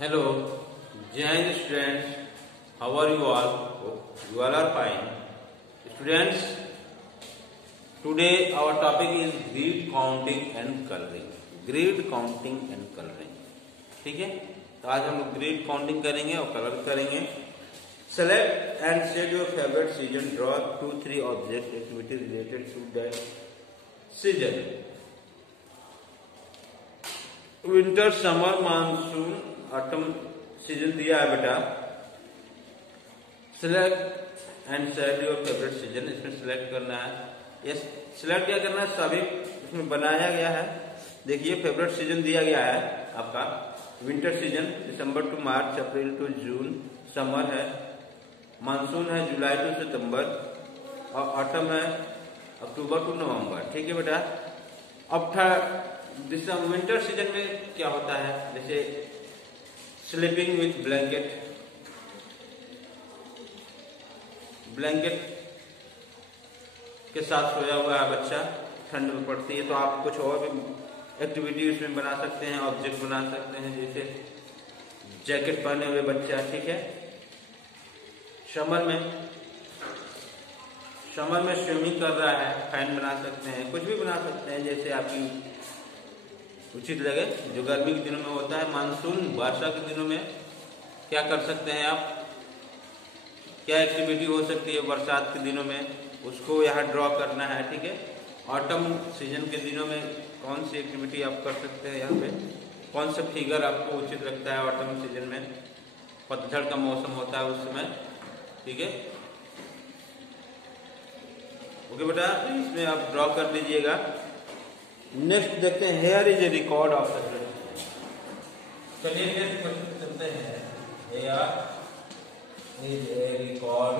Hello, Jai Hind students. How are you all? Hope you all are fine. Students, today our topic is grid counting and coloring. Grid counting and coloring. ठीक है? तो आज हम लोग grid counting करेंगे और colour करेंगे. Select and set your favorite season. Draw 2-3 object activity related to that season. Winter, summer, monsoon, autumn season दिया है बेटा. Select and set your favourite season. इसमें सिलेक्ट करना है. ये सिलेक्ट क्या करना है, सभी इसमें बनाया गया है. देखिए फेवरेट सीजन दिया गया है आपका. Winter season December to March, April to June. Summer है, मानसून है जुलाई टू सितंबर, और ऑटम है अक्टूबर टू नवंबर. ठीक है बेटा. अब विंटर सीजन में क्या होता है, जैसे स्लीपिंग विथ ब्लैंकेट. ब्लैंकेट के साथ सोया हुआ है बच्चा, ठंड में पड़ती है, तो आप कुछ और भी एक्टिविटी उसमें बना सकते हैं, ऑब्जेक्ट बना सकते हैं, जैसे जैकेट पहने हुए बच्चा. ठीक है. समर में स्विमिंग कर रहा है, फैन बना सकते हैं, कुछ भी बना सकते हैं जैसे आपकी उचित लगे, जो गर्मी के दिनों में होता है. मानसून वर्षा के दिनों में क्या कर सकते हैं आप, क्या एक्टिविटी हो सकती है बरसात के दिनों में, उसको यहाँ ड्रॉ करना है. ठीक है. ऑटम सीजन के दिनों में कौन सी एक्टिविटी आप कर सकते हैं, यहाँ पे कौन सा फिगर आपको उचित लगता है. ऑटम सीजन में पतझड़ का मौसम होता है उस समय. ठीक है. ओके बेटा, इसमें आप ड्रॉ कर लीजिएगा. नेक्स्ट देखते हैं, here is a record of the. चलिए नेक्स्ट क्वेश्चन चलते हैं. Here is a record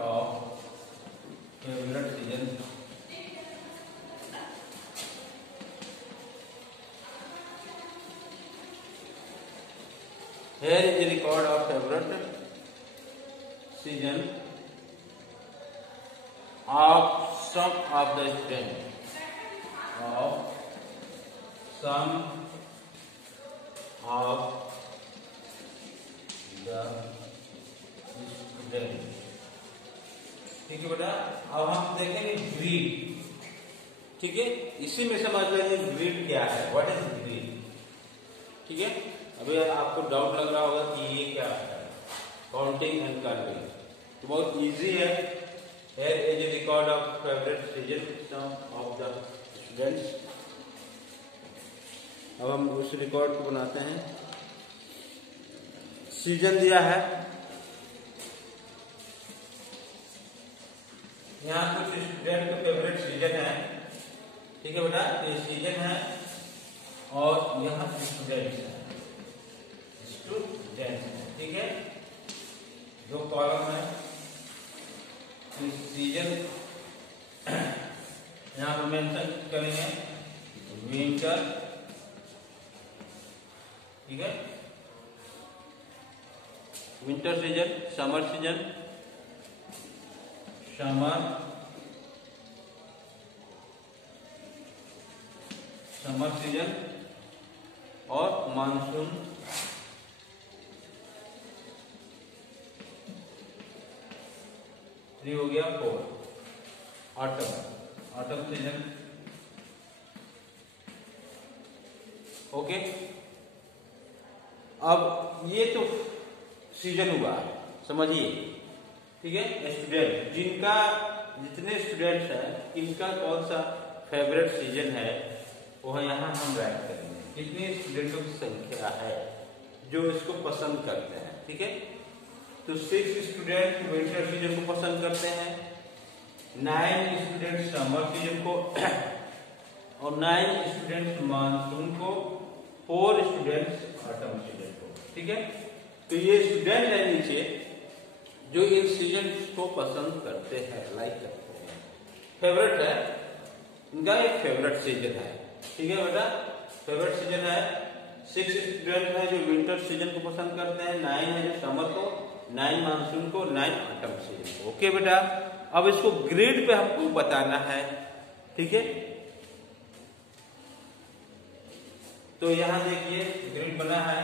of favourite season. Here is a record of favourite season of some of the students. ठीक है बेटा. अब हम देखेंगे ग्रिड. ठीक है. इसी में समझ लेंगे ग्रिड क्या है, व्हाट इज ग्रिड. ठीक है. अभी आपको डाउट लग रहा होगा कि ये क्या है, काउंटिंग एंड कलरिंग. तो बहुत इजी है. Here is a record of favourite season of the students. अब हम उस रिकॉर्ड को बनाते हैं. सीजन दिया है, यहाँ कुछ स्टूडेंट का फेवरेट सीजन है. ठीक है बेटा. तो ये सीजन है और यहाँ स्टूडेंट्स है. ठीक है. दो कॉलम है. सीजन यहाँ पर मेंशन करेंगे विंटर. ठीक है. Winter season, summer season, summer season और मानसून. थ्री हो गया. 4 ऑटम सीजन. ओके. अब ये तो सीजन हुआ, समझिए. ठीक है. स्टूडेंट जितने स्टूडेंट्स हैं, इनका कौन सा फेवरेट सीजन है वो यहाँ हम राइट करेंगे. कितने स्टूडेंटों की संख्या है जो इसको पसंद करते हैं. ठीक है. तो 6 स्टूडेंट विंटर सीजन को पसंद करते हैं, 9 स्टूडेंट समर सीजन को, और 9 स्टूडेंट मानसून को, 4 स्टूडेंट ऑटम सीजन को. ठीक है. तो ये स्टूडेंट है नीचे जो इन सीजन को पसंद करते हैं, लाइक करते हैं, फेवरेट है इनका. एक फेवरेट सीजन है. ठीक है बेटा. फेवरेट सीजन है. 6 स्टूडेंट है जो विंटर सीजन को पसंद करते हैं, 9 है जो समर को, 9 मानसून को, 9 ऑटम सीजन को. ओके बेटा. अब इसको ग्रिड पे हमको बताना है. ठीक है. तो यहाँ देखिए ग्रिड बना है,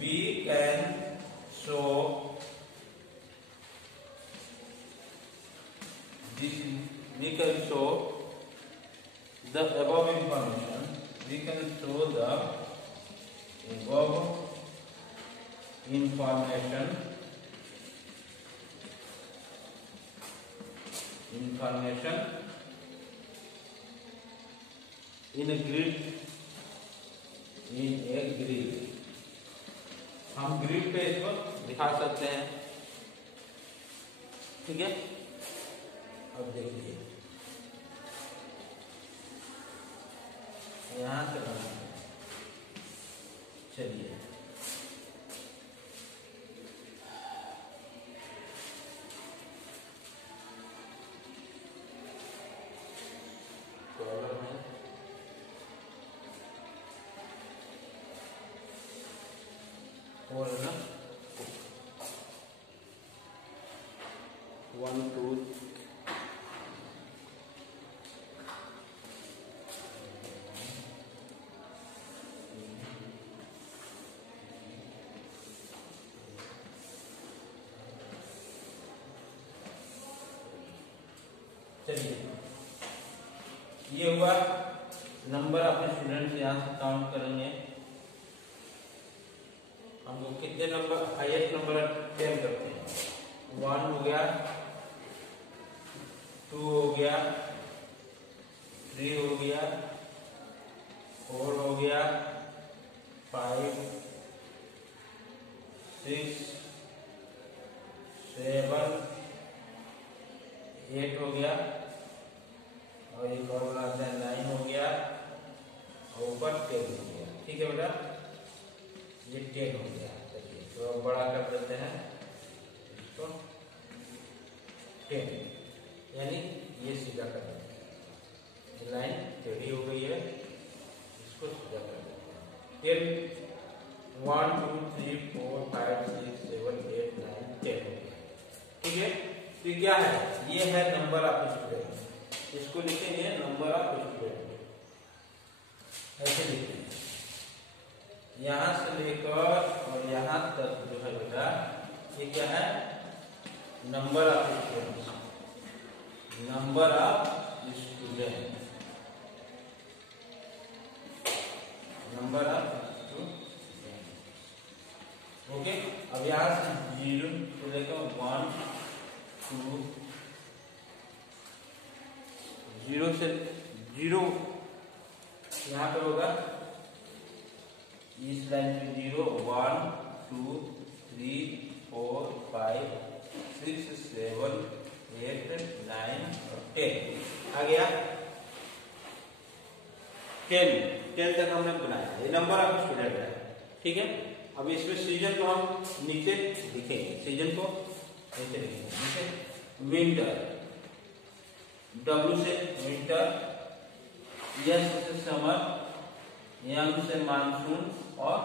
we can show this, we can show the above information, we can show the above information in a grid, हम ग्रिड पे इसको दिखा सकते हैं। ठीक है, अब देखिए यहां से बना, चलिए और ना 1 2 चलिए ये हुआ नंबर अपने स्टूडेंट्स यहाँ से काउंट करेंगे। हमको कितने नंबर, हाईएस्ट नंबर 10 करते हैं। 1 हो गया, 2 हो गया, 3 हो गया, 4 हो गया, 5 6 7 8 हो गया, और एक और बनाते हैं 9 हो गया, और ऊपर 10 हो गया। ठीक है बेटा, ये 10 हो गया। चलिए तो अब बड़ा कर देते हैं इसको 10, यानी ये सीधा कर देते हैं, ये लाइन टेढ़ी हो गई है, इसको सीधा कर देते हैं। 10 1 2 3 4 5 6 7 8 9 10 हो गया। ठीक है, तो ये क्या है, ये है नंबर ऑफ स्टूडेंट। इसको लिखेंगे नंबर ऑफ स्टूडेंट, ऐसे लिखेंगे, यहां से लेकर और यहां तक जो है बेटा ये क्या है, number of student, number of student, number of student. Okay, अब यहां से 0 को लेकर 1 2 0 से 0 यहाँ पे होगा, इस लाइन पे 0 1 2 3 4 5 6 7 8 9 और 10 आ गया। 10 तक हमने बनाया, ये नंबर ऑफ स्टूडेंट है। ठीक है, अब इसमें सीजन को हम नीचे लिखेंगे, सीजन को नीचे लिखेंगे, नीचे विंटर, W से विंटर, S से समर, M से मानसून, और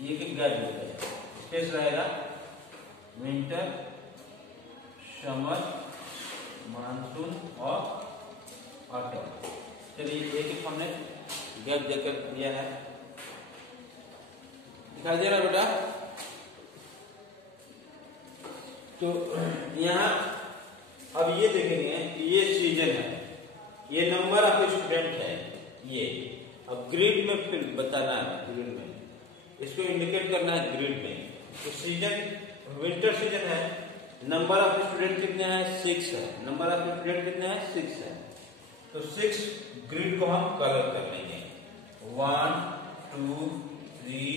ये के गैप हो गया, स्पेस रहेगा विंटर, समर, मानसून और ऑटम। चलिए एक हमने गैप देकर दिया है, दिखाई दे रहा बेटा। तो यहाँ अब ये देखेंगे, ये सीजन है, ये नंबर ऑफ स्टूडेंट है, ये अब ग्रिड में फिर बताना है, ग्रिड में इसको इंडिकेट करना है ग्रिड में। तो सीजन विंटर सीजन है, नंबर ऑफ स्टूडेंट कितने हैं, 6 है, नंबर ऑफ स्टूडेंट कितने हैं, 6 है। तो 6 ग्रिड को हम कलर कर लेंगे, 1 2 3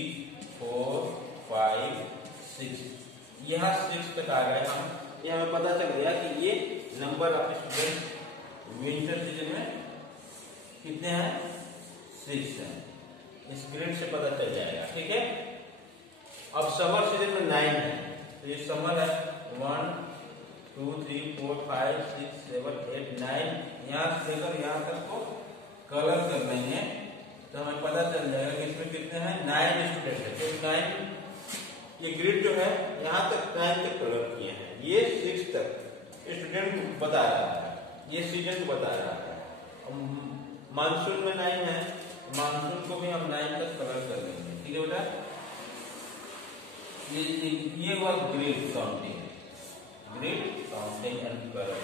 4 5 6, यहाँ 6 तक आ गए हम। ये हमें पता चल गया कि ये number of student winter season में कितने हैं, 6 हैं, इस ग्रिड से पता चल जाएगा। ठीक है, अब समर सीजन में 9 है, तो ये समर है, 1 2 3 4 5 6 7 8 9, यहाँ से लेकर यहाँ तक को कलर कर लेंगे, तो हमें पता चल जाएगा कि इसमें कितने हैं, 9 स्टूडेंट है। तो 9, ये ग्रिड जो है यहाँ तक 9 तक कलर किए हैं, ये 6 तक स्टूडेंट को बता रहा है, ये सीजन को बता रहा है। मानसून में 9 है, मानसून को भी हम 9 तक कवर कर लेंगे। ठीक है बेटा, ये हुआ ग्रेड काउंटिंग, एंड कलर।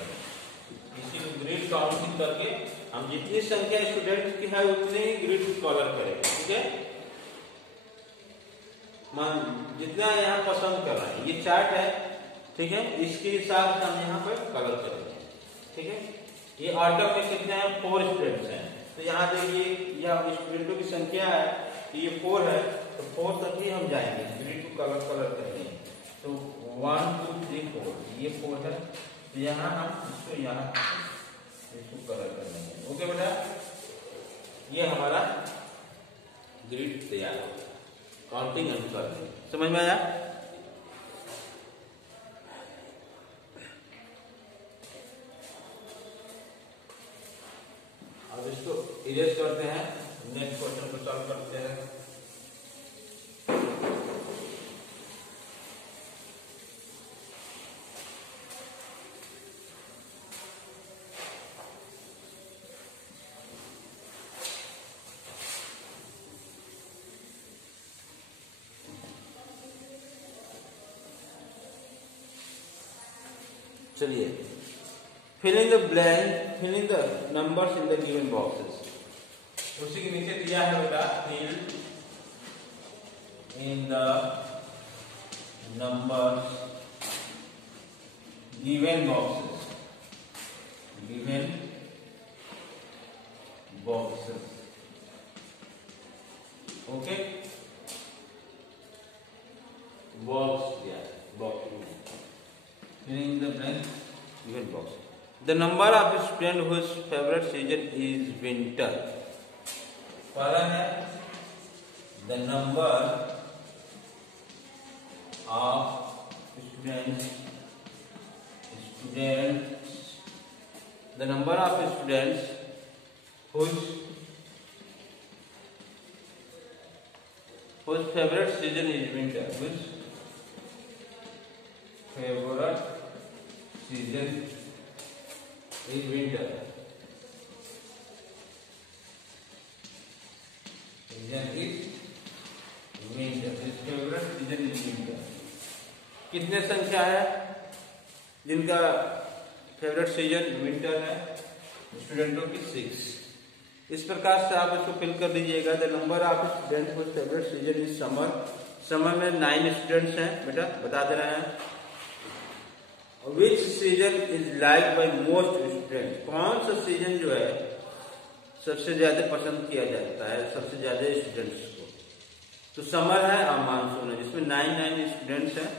इसी को ग्रेड काउंटिंग करके हम जितनी संख्या स्टूडेंट्स की है उतने ही ग्रेड कलर करेंगे। ठीक है, जितना यहाँ पसंद कर रहे हैं, ये चार्ट है। ठीक है, इसके हिसाब से हम यहाँ पर कलर करेंगे। ठीक है, ये ऑटम में कितने हैं? 4 स्टूडेंट्स हैं। तो यहाँ देखिए, यह स्टूडेंटों की संख्या है, ये 4 है, तो 4 तक ही हम जाएंगे, ग्रिड को कलर करेंगे। तो 1 2 3 4, ये 4 है, तो यहाँ हम इसको यहाँ इसको कलर कर लेंगे। ओके बेटा, ये हमारा ग्रिड तैयार हो गया, काउंटिंग एंड कलर। समझ में आया? अब इसको इरेज करते हैं, नेक्स्ट क्वेश्चन को सॉल्व करते हैं। चलिए, fill in the blank, fill in the numbers in the given boxes। उसी के नीचे दिया है बेटा, fill in the numbers given boxes, okay. Box दिया है, box filling the blank given box। The number of students whose favorite season is winter। पहला है the number of students, the number of students whose favorite season is winter, whose favorite season is winter, his favorite season is winter। कितने संख्या है जिनका favourite season winter है? स्टूडेंटों की 6। इस प्रकार से आप इसको फिल कर दीजिएगा। The number of student whose favourite season is summer. Summer में 9 स्टूडेंट्स हैं बेटा, बता दे रहे हैं। Which season is like by most student, कौन सा सीजन जो है सबसे ज्यादा पसंद किया जाता है सबसे ज्यादा स्टूडेंट्स को? तो समर है और मानसून है, जिसमें 9 स्टूडेंट्स हैं।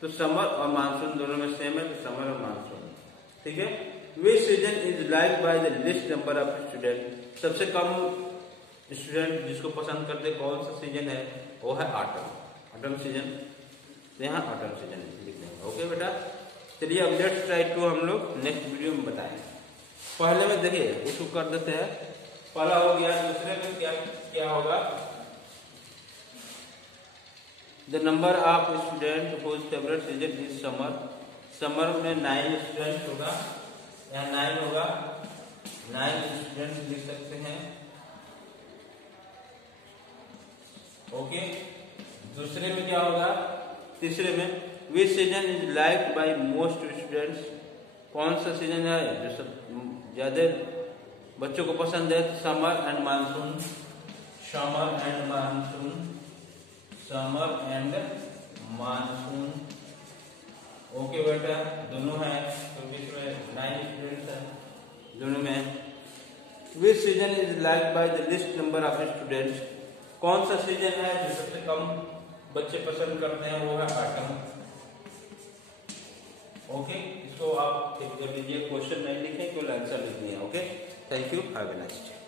तो समर और मानसून दोनों में सेम है, तो समर और मानसून। ठीक है, विच season is like by the list number of student, सबसे कम स्टूडेंट जिसको पसंद करते कौन सा सीजन है? वो है ऑटम सीजन। तो यहाँ ऑटम सीजन लिख देंगे। ओके बेटा, चलिए अब लेट्स ट्राई टू हम लोग नेक्स्ट वीडियो में बताएंगे। पहले में देखिए इसको कर देते हैं, पहला हो गया। दूसरे में क्या होगा? The number of student whose favourite season is summer. Summer में 9 स्टूडेंट होगा, यहाँ 9 होगा, 9 स्टूडेंट लिख सकते हैं। ओके, दूसरे में क्या होगा? तीसरे में विच season is liked by most students, कौन सा सीजन है जो सब ज्यादा बच्चों को पसंद है? Summer and monsoon, summer and monsoon, summer and monsoon. Okay बेटा, दोनों है, तो बीच में 9 स्टूडेंट्स हैं दोनों में। विच season is liked by the list number of students, कौन सा सीजन है जो सबसे कम बच्चे पसंद करते हैं? वो है ऑटम। ओके, इसको आप ठीक कर लीजिए, क्वेश्चन नहीं लिखें, केवल आंसर लिखनी है। Okay, thank you, have a nice day.